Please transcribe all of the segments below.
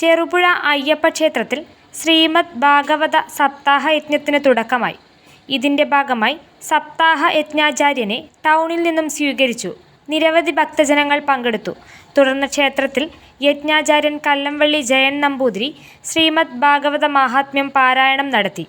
ചെറുപുഴ അയ്യപ്പ ക്ഷേത്രത്തിൽ ശ്രീമദ് ഭാഗവത സപ്താഹ യജ്ഞത്തിന് തുടക്കമായി. ഇതിന്റെ ഭാഗമായി സപ്താഹ യജ്ഞാചാര്യനെ ടൗണിൽ നിന്നും സ്വീകരിച്ചു. നിരവധി ഭക്തജനങ്ങൾ പങ്കെടുത്തു. തുടർന്ന് ക്ഷേത്രത്തിൽ യജ്ഞാചാര്യൻ കല്ലംവള്ളി ജയൻ നമ്പൂതിരി ശ്രീമദ് ഭാഗവത മാഹാത്മ്യം പാരായണം നടത്തി.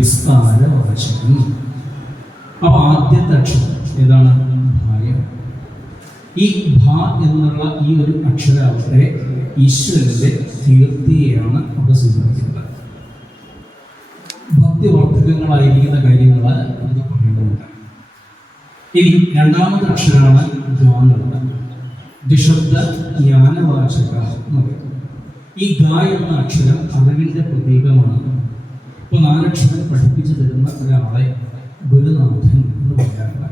വിസ്താരവാചകം. അപ്പൊ ആദ്യത്തെ അക്ഷരം ഏതാണ്? ഭായം. ഈ ഭ എന്നുള്ള ഈ ഒരു അക്ഷരാവട്ടെ ഈശ്വരന്റെ കീർത്തിയെയാണ് അവിടെ സൂചിപ്പിക്കുന്നത്. ഭക്തിവർദ്ധകങ്ങളായിരിക്കുന്ന കാര്യങ്ങൾ നമുക്ക് പറയേണ്ടതുണ്ട്. ഇനി രണ്ടാമത്തെ അക്ഷരമാണ് ദ്വാ. ദ്വിശബ്ദ ജ്ഞാനവാചക. ഈ ഗ എന്ന അക്ഷരം അറിവിന്റെ പ്രതീകമാണ്. ഇപ്പോൾ 4 അക്ഷരം പഠിപ്പിച്ചു തരുന്ന ഒരാളെ ഗുരുനാഥൻ എന്ന് പറയാറുണ്ട്.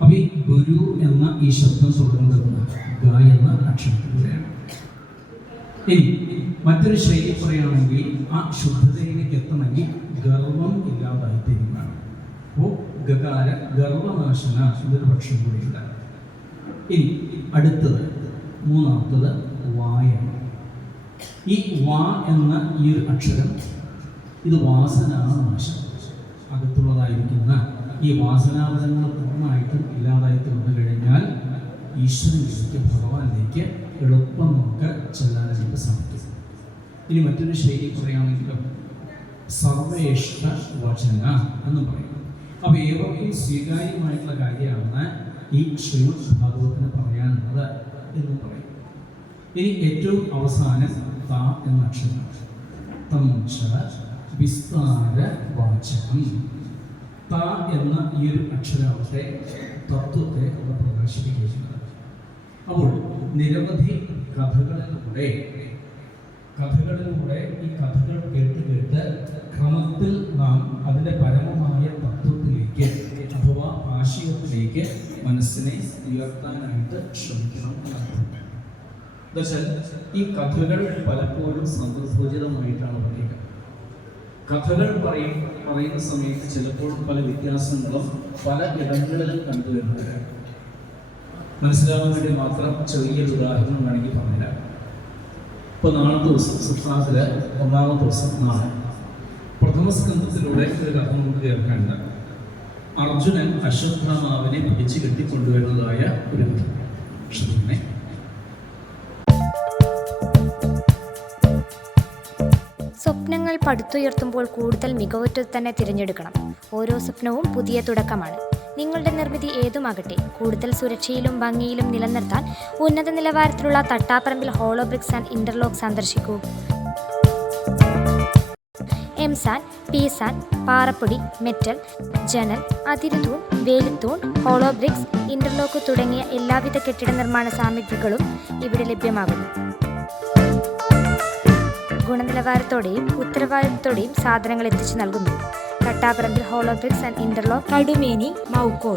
അപ്പൊ ഈ ഗുരു എന്ന ഈ ശബ്ദം തുടങ്ങുന്നത് ഗ എന്ന അക്ഷരത്തിലൂടെയാണ്. ഇനി മറ്റൊരു ശൈലി പറയുകയാണെങ്കിൽ ആ ശുദ്ധതയിലേക്ക് എത്തണമെങ്കിൽ ഗർവം ഇല്ലാതായിത്തീരുന്നതാണ്. അപ്പോൾ ഗകാര ഗർവനാശന എന്നൊരു പക്ഷം കൂടിയുണ്ട്. ഇനി അടുത്തത് മൂന്നാമത്തത് വായാണ്. ഈ വാ എന്ന ഈ ഒരു അക്ഷരം ഇത് വാസനാനാശം. അകത്തുള്ളതായിരിക്കുന്ന ഈ വാസനാവരങ്ങൾ പൂർണ്ണമായിട്ടും ഇല്ലാതായി തീർന്നു കഴിഞ്ഞാൽ ഈശ്വരനിലേക്ക് ഭഗവാനിലേക്ക് എളുപ്പം നമുക്ക് ചെല്ലാനായിട്ട് സാധിക്കും. ഇനി മറ്റൊരു ശൈലി പറയുകയാണെങ്കിലോ സർവേഷ്ട വചന എന്ന് പറയും. അപ്പോൾ ഏവർക്കും സ്വീകാര്യമായിട്ടുള്ള കാര്യമാണ് ഈ ശ്രീമദ് ഭാഗവതത്തിന് പറയാനുള്ളത് എന്നും പറയും. ഇനി ഏറ്റവും അവസാനം ത എന്ന അക്ഷരം, തം ച വിസ്താര വാചകം. ത എന്ന ഈ ഒരു അക്ഷരാവട്ടെ തത്വത്തെ അവിടെ പ്രകാശിപ്പിക്കുന്നത്. അപ്പോൾ നിരവധി കഥകളിലൂടെ ഈ കഥകൾ കേട്ട് ക്രമത്തിൽ നാം അതിൻ്റെ പരമമായ തത്വത്തിലേക്ക് അഥവാ ആശയത്തിലേക്ക് മനസ്സിനെ ഉയർത്താനായിട്ട് ശ്രമിക്കണം എന്നർത്ഥം. എന്നുവെച്ചാൽ ഈ കഥകൾ പലപ്പോഴും സന്ദർഭോചിതമായിട്ടാണ് പറയുക. കഥകൾ പറയുന്ന സമയത്ത് ചിലപ്പോൾ പല വ്യത്യാസങ്ങളും പല ഇടങ്ങളിലും കണ്ടുവരുന്നത്. മനസ്സിലാവാൻ വേണ്ടി മാത്രം ചെറിയൊരു ഉദാഹരണം വേണമെങ്കിൽ പറഞ്ഞുതരാം. ഇപ്പോൾ നാളത്തെ ദിവസം സുഭാസില് 1-ാമത്തെ ദിവസം നാളെ പ്രഥമ സ്കന്ധത്തിലൂടെ ഒരു കഥ നമുക്ക് കേൾക്കാനുണ്ട്. അർജുനൻ അശ്വത്ഥാമാവിനെ പിടിച്ചു കെട്ടിക്കൊണ്ടുവരുന്നതായ ഒരു കഥ. ശ്രദ്ധിക്കണേ. സ്വപ്നങ്ങൾ പടുത്തുയർത്തുമ്പോൾ കൂടുതൽ മികവുറ്റത് തന്നെ തിരഞ്ഞെടുക്കണം. ഓരോ സ്വപ്നവും പുതിയ തുടക്കമാണ്. നിങ്ങളുടെ നിർമ്മിതി ഏതുമാകട്ടെ, കൂടുതൽ സുരക്ഷയിലും ഭംഗിയിലും നിലനിർത്താൻ ഉന്നത നിലവാരത്തിലുള്ള തട്ടാപ്പറമ്പിൽ ഹോളോബ്രിക്സ് ആൻഡ് ഇന്റർലോക്ക് സന്ദർശിക്കൂ. എംസാൻ, പീസാൻ, പാറപ്പൊടി, മെറ്റൽ, ജനൽ, അതിരുതൂൺ, വേലിത്തൂൺ, ഹോളോബ്രിക്സ്, ഇന്റർലോക്ക് തുടങ്ങിയ എല്ലാവിധ കെട്ടിട നിർമ്മാണ സാമഗ്രികളും ഇവിടെ ലഭ്യമാകുന്നു. ഗുണനിലവാരത്തോടെയും ഉത്തരവാദിത്തത്തോടെയും സാധനങ്ങൾ എത്തിച്ചു നൽകുന്നു. Thattaparambil hollow bricks and interlock, Kadumeni, Maukode.